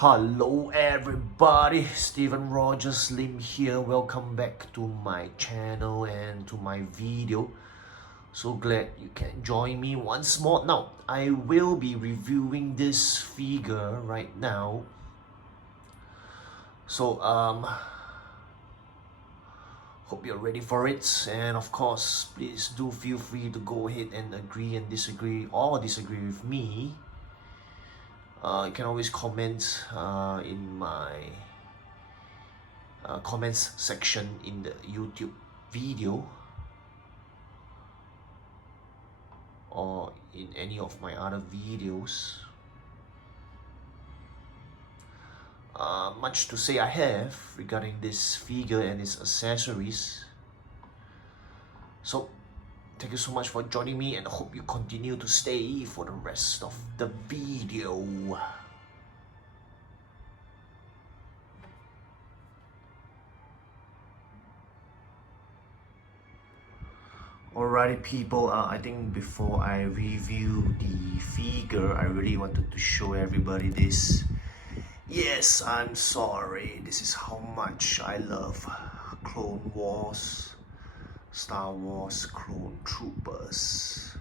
Hello everybody, Steven Rogers Lim here. Welcome back to my channel and to my video. So glad you can join me once more. Now, I will be reviewing this figure right now. So, hope you're ready for it. And of course, please do feel free to go ahead and agree and disagree or disagree with me. You can always comment in my comments section in the YouTube video or in any of my other videos. Much to say I have regarding this figure and its accessories. So thank you so much for joining me and hope you continue to stay for the rest of the video. Alrighty people, I think before I review the figure, I really wanted to show everybody this. Yes, I'm sorry, this is how much I love Clone Wars, Star Wars Clone Troopers.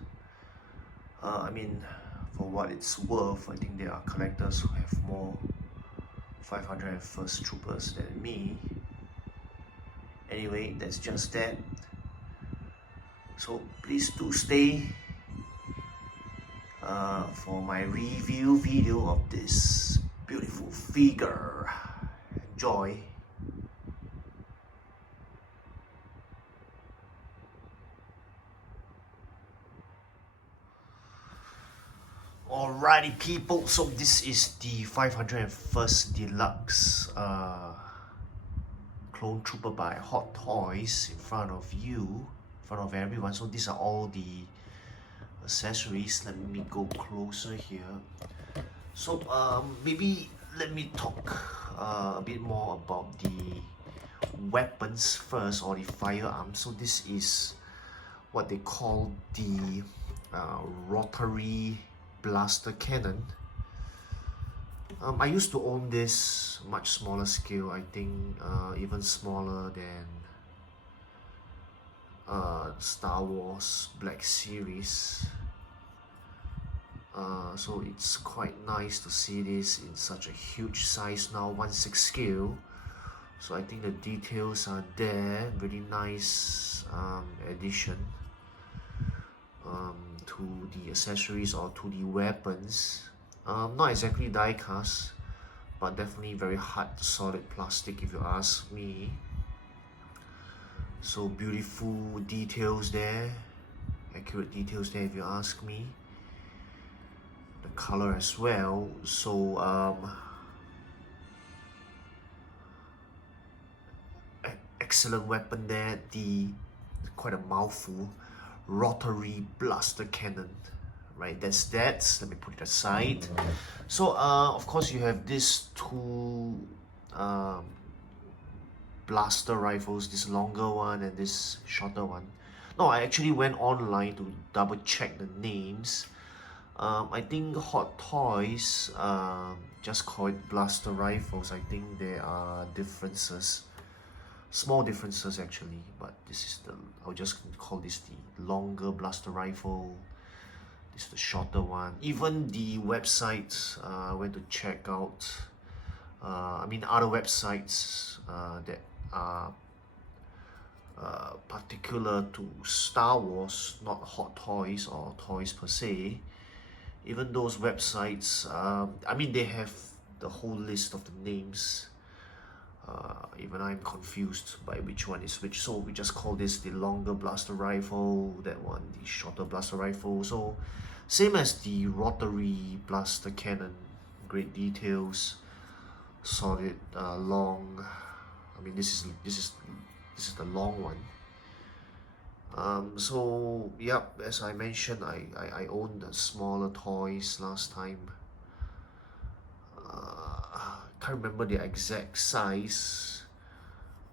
I mean, for what it's worth, I think there are collectors who have more 501st Troopers than me. Anyway, that's just that. So please do stay for my review video of this beautiful figure. Enjoy. Alrighty people, so this is the 501st Deluxe Clone Trooper by Hot Toys in front of you, in front of everyone. So these are all the accessories. Let me go closer here. So maybe let me talk a bit more about the weapons first, or the firearms. So this is what they call the rotary blaster cannon. I used to own this much smaller scale, I think even smaller than Star Wars Black Series. So it's quite nice to see this in such a huge size now, 1/6 scale. So I think the details are there, really nice addition to the accessories or to the weapons. Not exactly die cast, but definitely very hard, solid plastic if you ask me. So beautiful details there, accurate details there if you ask me. The color as well. So excellent weapon there. The quite a mouthful, rotary blaster cannon, right? That's that. Let me put it aside. So of course you have these two blaster rifles, this longer one and this shorter one. No, I actually went online to double check the names. I think Hot Toys just call it blaster rifles. I think there are differences, small differences actually, but this is the, I'll just call this the longer blaster rifle. This is the shorter one. Even the websites I went to check out, I mean other websites that are particular to Star Wars, not Hot Toys or Toys per se. Even those websites, I mean they have the whole list of the names. Even I'm confused by which one is which, so we just call this the longer blaster rifle, that one the shorter blaster rifle. So same as the rotary blaster cannon, great details, solid, long. I mean this is the long one. So yep, as I mentioned, I owned the smaller toys last time. Can't remember the exact size,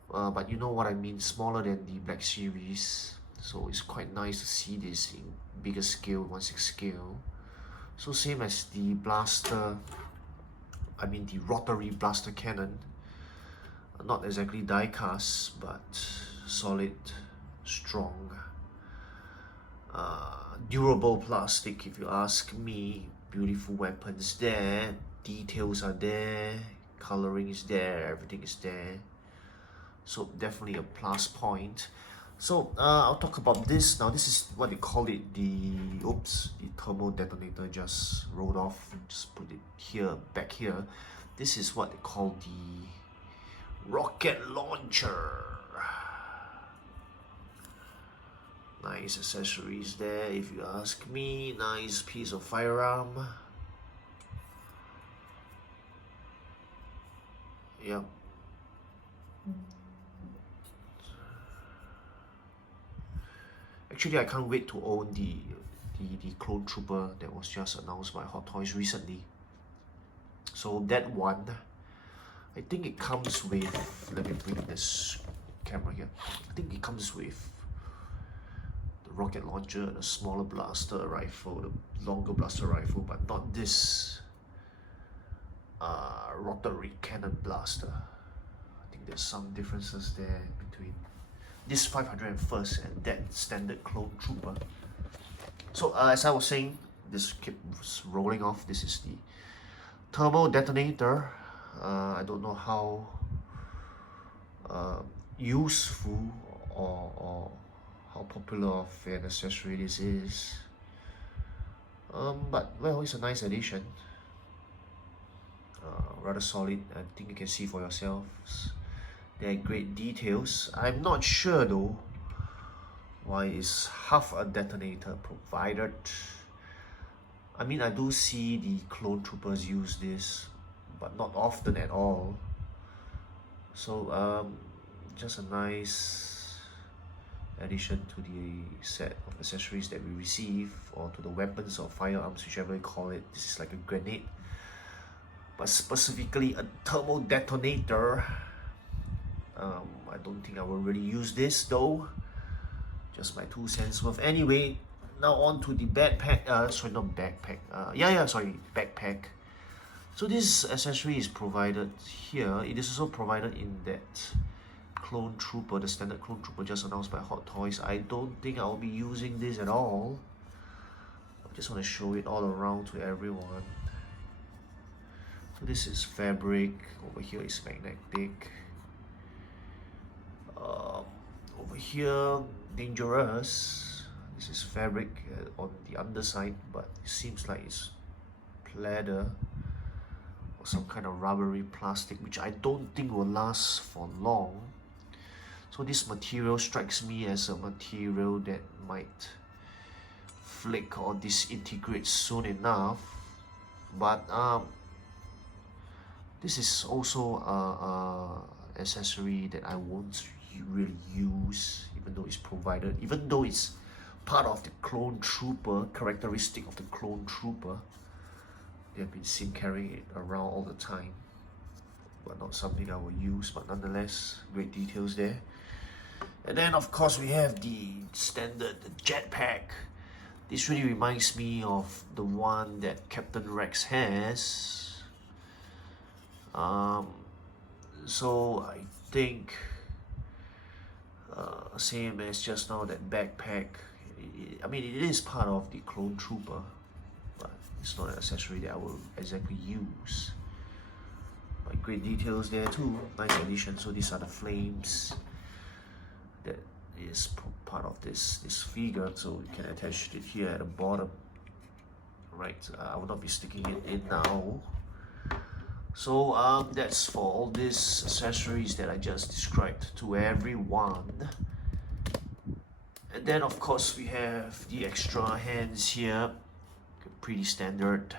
but you know what I mean, smaller than the Black Series. So it's quite nice to see this in bigger scale, 1/6 scale. So same as the blaster I mean the rotary blaster cannon. Not exactly die cast, but solid, strong, durable plastic if you ask me. Beautiful weapons there, details are there, coloring is there, everything is there. So definitely a plus point. So I'll talk about this now. This is what they call it, the thermal detonator just rolled off. Just put it here, back here. This is what they call the rocket launcher. Nice accessories there if you ask me. Nice piece of firearm. Yep. Actually, I can't wait to own the clone trooper that was just announced by Hot Toys recently. So that one, I think it comes with, let me bring this camera here. I think it comes with the rocket launcher, the smaller blaster rifle, the longer blaster rifle, but not this rotary cannon blaster. I think there's some differences there between this 501st and that standard clone trooper. So as I was saying, this keeps rolling off. This is the thermal detonator. I don't know how useful or how popular of an accessory this is. But well, it's a nice addition. Rather solid. I think you can see for yourselves. There are great details. I'm not sure though why is half a detonator provided. I mean, I do see the clone troopers use this, but not often at all. So just a nice addition to the set of accessories that we receive, or to the weapons or firearms, whichever you call it. This is like a grenade, but specifically a thermal detonator. I don't think I will really use this though. Just my 2 cents worth. Anyway, now on to the backpack. Sorry, not backpack. Backpack. So this accessory is provided here. It is also provided in that clone trooper, the standard clone trooper just announced by Hot Toys. I don't think I'll be using this at all. I just want to show it all around to everyone. So this is fabric. Over here is magnetic. Over here, dangerous. This is fabric on the underside, but it seems like it's pleather or some kind of rubbery plastic, which I don't think will last for long. So this material strikes me as a material that might flick or disintegrate soon enough. But this is also a accessory that I won't really use, even though it's provided, even though it's part of the clone trooper, characteristic of the clone trooper. They have been seen carrying it around all the time, but not something I will use. But nonetheless, great details there. And then of course we have the standard, the jetpack. This really reminds me of the one that Captain Rex has. So I think same as just now, that backpack. I mean, it is part of the clone trooper, but it's not an accessory that I will exactly use. But great details there too. Nice addition. So these are the flames that is part of this figure. So you can attach it here at the bottom. Right. I will not be sticking it in now. So that's for all these accessories that I just described to everyone. And then of course we have the extra hands here, pretty standard,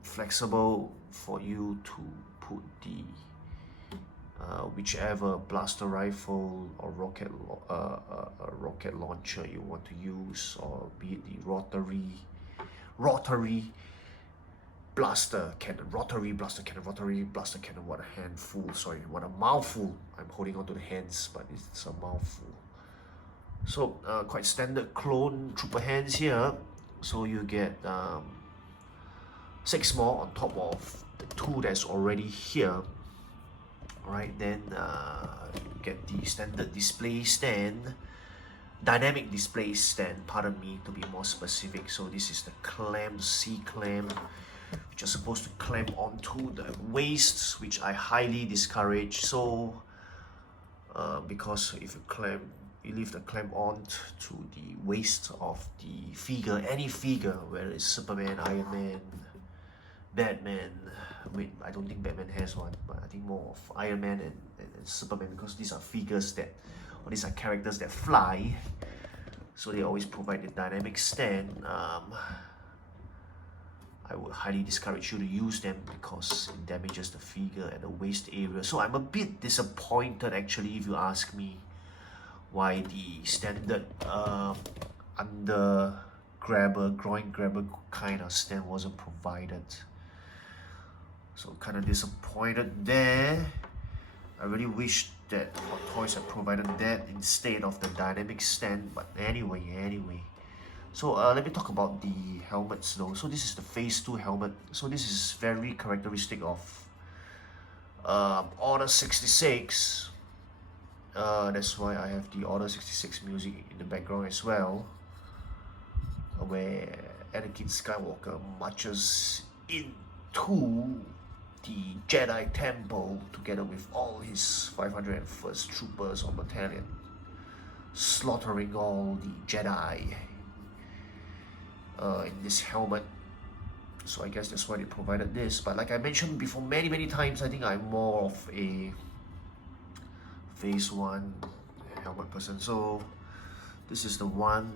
flexible for you to put the whichever blaster rifle or rocket launcher you want to use, or be it the rotary blaster cannon, what a handful, sorry, what a mouthful. I'm holding on to the hands, but it's a mouthful. So quite standard clone trooper hands here. So you get 6 more on top of the 2 that's already here. Alright, then get the standard display stand, dynamic display stand, pardon me, to be more specific. So this is the clamp, C-clamp, which are supposed to clamp onto the waist, which I highly discourage. So because if you leave the clamp on to the waist of the figure, any figure, whether it's Superman, Iron Man, Batman. Wait, I don't think Batman has one, but I think more of Iron Man and Superman, because these are figures that, or these are characters that fly. So they always provide the dynamic stand. I would highly discourage you to use them because it damages the figure at the waist area. So I'm a bit disappointed actually, if you ask me, why the standard under grabber, groin grabber kind of stand wasn't provided. So kind of disappointed there. I really wish that Hot Toys had provided that instead of the dynamic stand, but anyway. So let me talk about the helmets though. So this is the Phase 2 helmet. So this is very characteristic of Order 66. That's why I have the Order 66 music in the background as well, where Anakin Skywalker marches into the Jedi Temple together with all his 501st Troopers or Battalion, slaughtering all the Jedi in this helmet. So I guess that's why they provided this. But like I mentioned before many times, I think I'm more of a Phase 1 helmet person. So this is the one.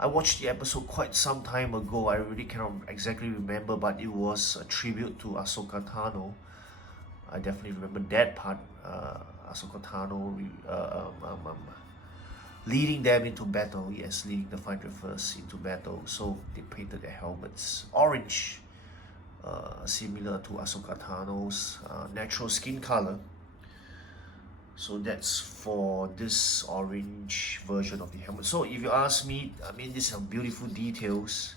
I watched the episode quite some time ago. I really cannot exactly remember, but it was a tribute to Ahsoka Tano. I definitely remember that part. Ahsoka Tano leading them into battle. Yes, leading the 501st into battle. So they painted their helmets orange, similar to Ahsoka Tano's natural skin color. So that's for this orange version of the helmet. So if you ask me, I mean, these are beautiful details,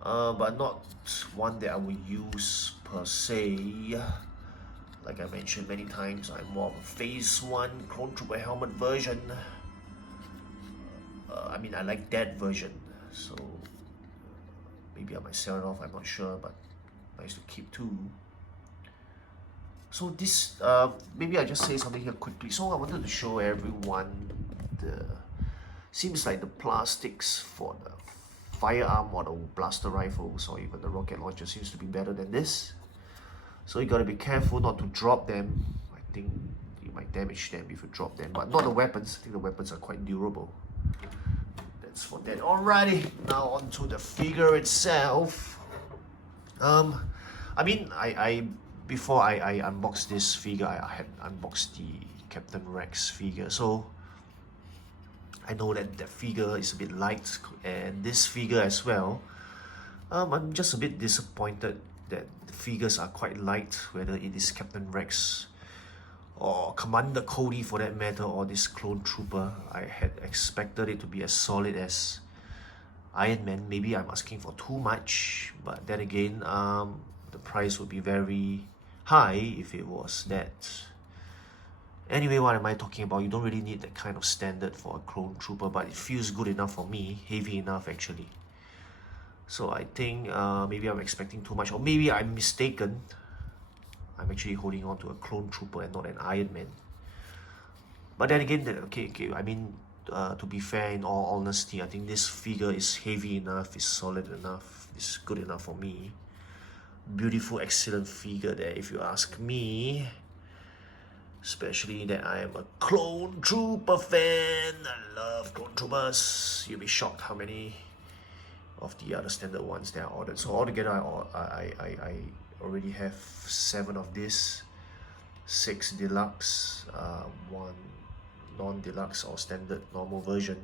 but not one that I would use per se. Like I mentioned many times, I'm more of a Phase 1 Clone Trooper helmet version. I mean, I like that version, so maybe I might sell it off, I'm not sure, but nice to keep too. So this, maybe I just say something here quickly. So I wanted to show everyone the, seems like the plastics for the firearm or the blaster rifles or even the rocket launcher seems to be better than this. So you gotta be careful not to drop them. I think you might damage them if you drop them, but not the weapons. I think the weapons are quite durable. That's for that. Alrighty, now on to the figure itself. I mean, before I unboxed this figure, I had unboxed the Captain Rex figure. So I know that the figure is a bit light, and this figure as well. I'm just a bit disappointed that the figures are quite light, whether it is Captain Rex or Commander Cody for that matter, or this clone trooper. I had expected it to be as solid as Iron Man. Maybe I'm asking for too much, but then again, the price would be very high if it was that. Anyway, what am I talking about? You don't really need that kind of standard for a clone trooper, but it feels good enough for me, heavy enough actually. So I think maybe I'm expecting too much, or maybe I'm mistaken. I'm actually holding on to a clone trooper and not an Iron Man. But then again, okay, I mean, to be fair, in all honesty, I think this figure is heavy enough, is solid enough, is good enough for me. Beautiful, excellent figure there, if you ask me. Especially that I am a clone trooper fan. I love clone troopers. You'll be shocked how many of the other standard ones that I ordered. So altogether, I already have 7 of this, 6 deluxe, 1 non-deluxe or standard normal version.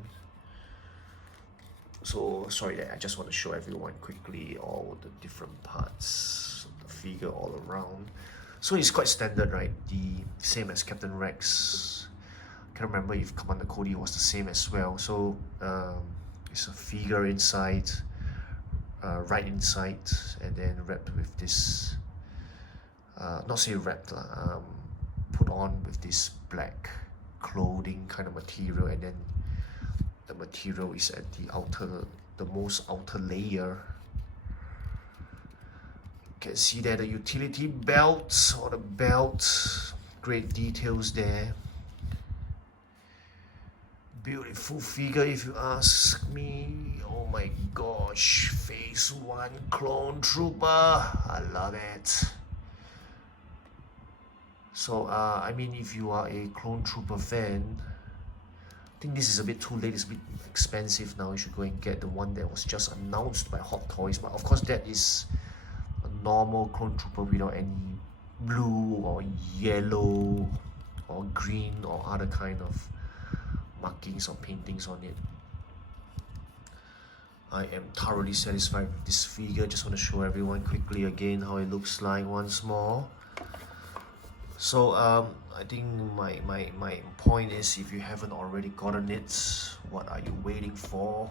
So sorry, I just want to show everyone quickly all the different parts of the figure all around. So it's quite standard, right? The same as Captain Rex. I can't remember if Commander Cody was the same as well. So it's a figure inside, right inside, and then wrapped with this, not say wrapped, put on with this black clothing kind of material, and then the material is at the most outer layer. You can see that the utility belt or the belt, great details there. Beautiful figure if you ask me. Oh my gosh, phase 1 clone trooper, I love it. So I mean, if you are a clone trooper fan, I think this is a bit too late, it's a bit expensive now. You should go and get the one that was just announced by Hot Toys, but of course that is a normal clone trooper without any blue or yellow or green or other kind of markings or paintings on it. I am thoroughly satisfied with this figure. Just want to show everyone quickly again how it looks like once more. So I think my point is, if you haven't already gotten it, what are you waiting for?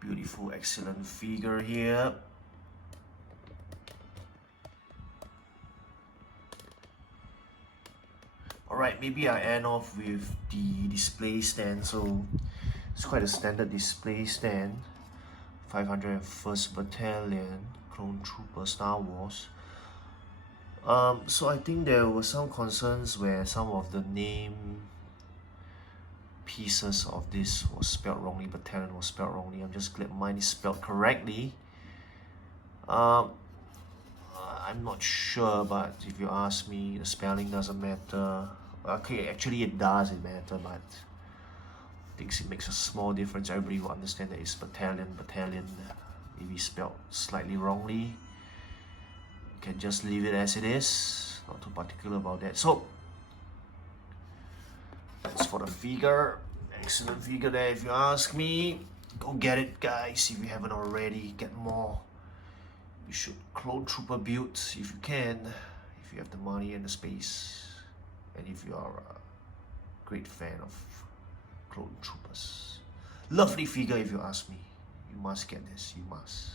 Beautiful, excellent figure here. Alright, maybe I end off with the display stand. So it's quite a standard display stand. 501st Battalion, Clone Trooper, Star Wars. So I think there were some concerns where some of the name pieces of this was spelled wrongly, battalion was spelled wrongly. I'm just glad mine is spelled correctly. I'm not sure, but if you ask me, the spelling doesn't matter. Okay, actually it does matter, but I think it makes a small difference. Everybody will understand that it's battalion, maybe spelled slightly wrongly. You can just leave it as it is, not too particular about that. So that's for the figure. Excellent figure there if you ask me. Go get it, guys, if you haven't already. Get more. You should clone trooper build if you can, if you have the money and the space, and if you are a great fan of clone troopers. Lovely figure if you ask me. You must get this, you must.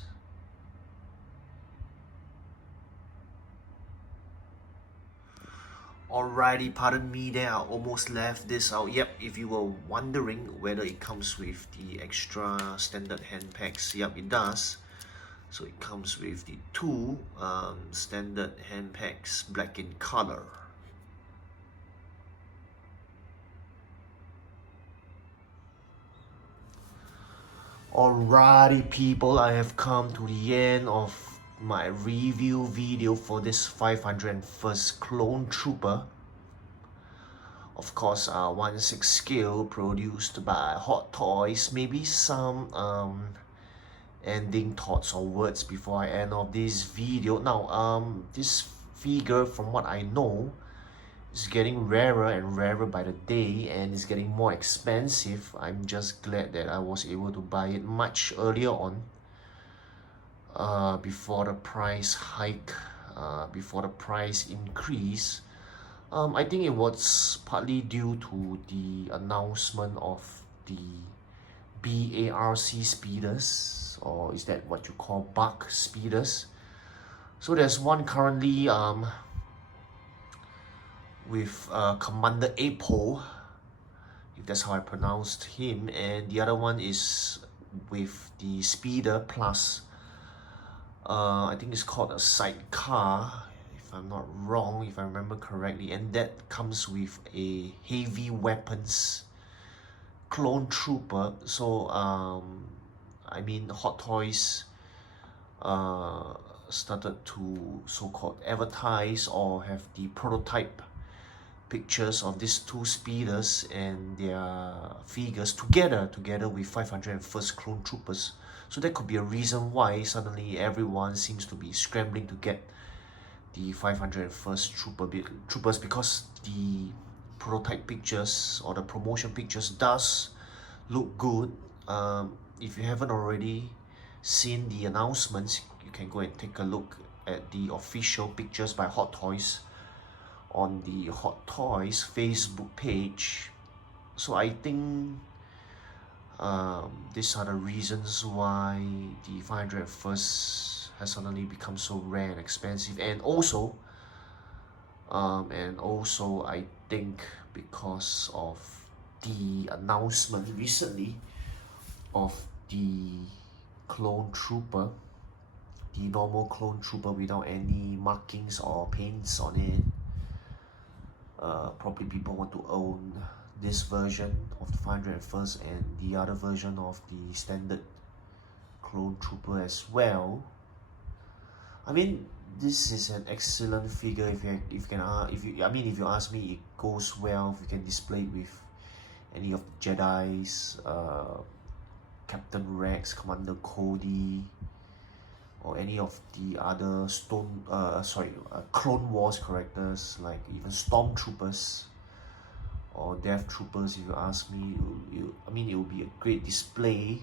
Alrighty, pardon me there, I almost left this out. Yep, if you were wondering whether it comes with the extra standard hand packs, yep, it does. So it comes with the two standard hand packs, black in color. Alrighty people, I have come to the end of my review video for this 501st Clone Trooper. Of course, 1/6 scale, produced by Hot Toys. Maybe some ending thoughts or words before I end off this video. Now, this figure, from what I know, is getting rarer and rarer by the day, and it's getting more expensive. I'm just glad that I was able to buy it much earlier on, before the price hike, before the price increase. I think it was partly due to the announcement of the BARC speeders, or is that what you call BARC speeders? So there's one currently with Commander Apo, if that's how I pronounced him, and the other one is with the Speeder Plus. I think it's called a sidecar, if I'm not wrong, if I remember correctly, and that comes with a heavy weapons clone trooper. So I mean, Hot Toys started to so-called advertise or have the prototype pictures of these two speeders and their figures together with 501st Clone Troopers. So that could be a reason why suddenly everyone seems to be scrambling to get the 501st Troopers, because the prototype pictures or the promotion pictures does look good. If you haven't already seen the announcements, you can go and take a look at the official pictures by Hot Toys on the Hot Toys Facebook page. So I think These are the reasons why the 501st has suddenly become so rare and expensive, and also I think because of the announcement recently of the clone trooper, the normal clone trooper without any markings or paints on it. Probably people want to own this version of the 501st and the other version of the standard clone trooper as well. I mean, this is an excellent figure. If you ask me, it goes well if you can display it with any of the Jedi's, Captain Rex, Commander Cody, or any of the other Clone Wars characters, like even Stormtroopers or Death Troopers. If you ask me, it will be a great display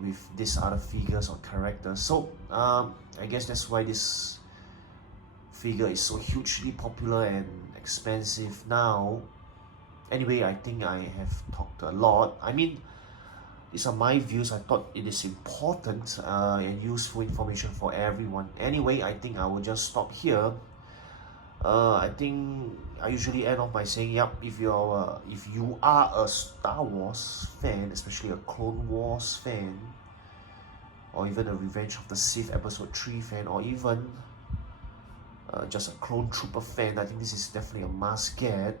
with these other figures or characters. So I guess that's why this figure is so hugely popular and expensive now. Anyway, I think I have talked a lot. I mean, these are my views. I thought it is important and useful information for everyone. Anyway, I think I will just stop here. I think I usually end off by saying, yep, if you are a Star Wars fan, especially a Clone Wars fan, or even a Revenge of the Sith Episode 3 fan, or even just a Clone Trooper fan, I think this is definitely a must get.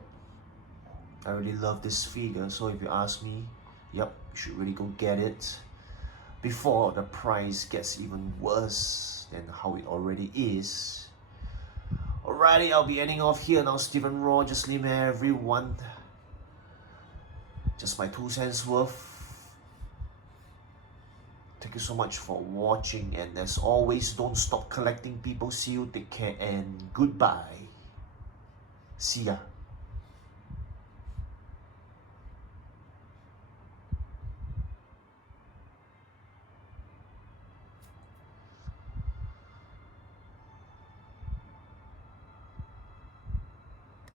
I really love this figure, so if you ask me, yep, you should really go get it before the price gets even worse than how it already is. Alrighty, I'll be ending off here now. Stephen Raw, just leave me everyone. Just my 2 cents worth. Thank you so much for watching, and as always, don't stop collecting people. See you, take care, and goodbye. See ya.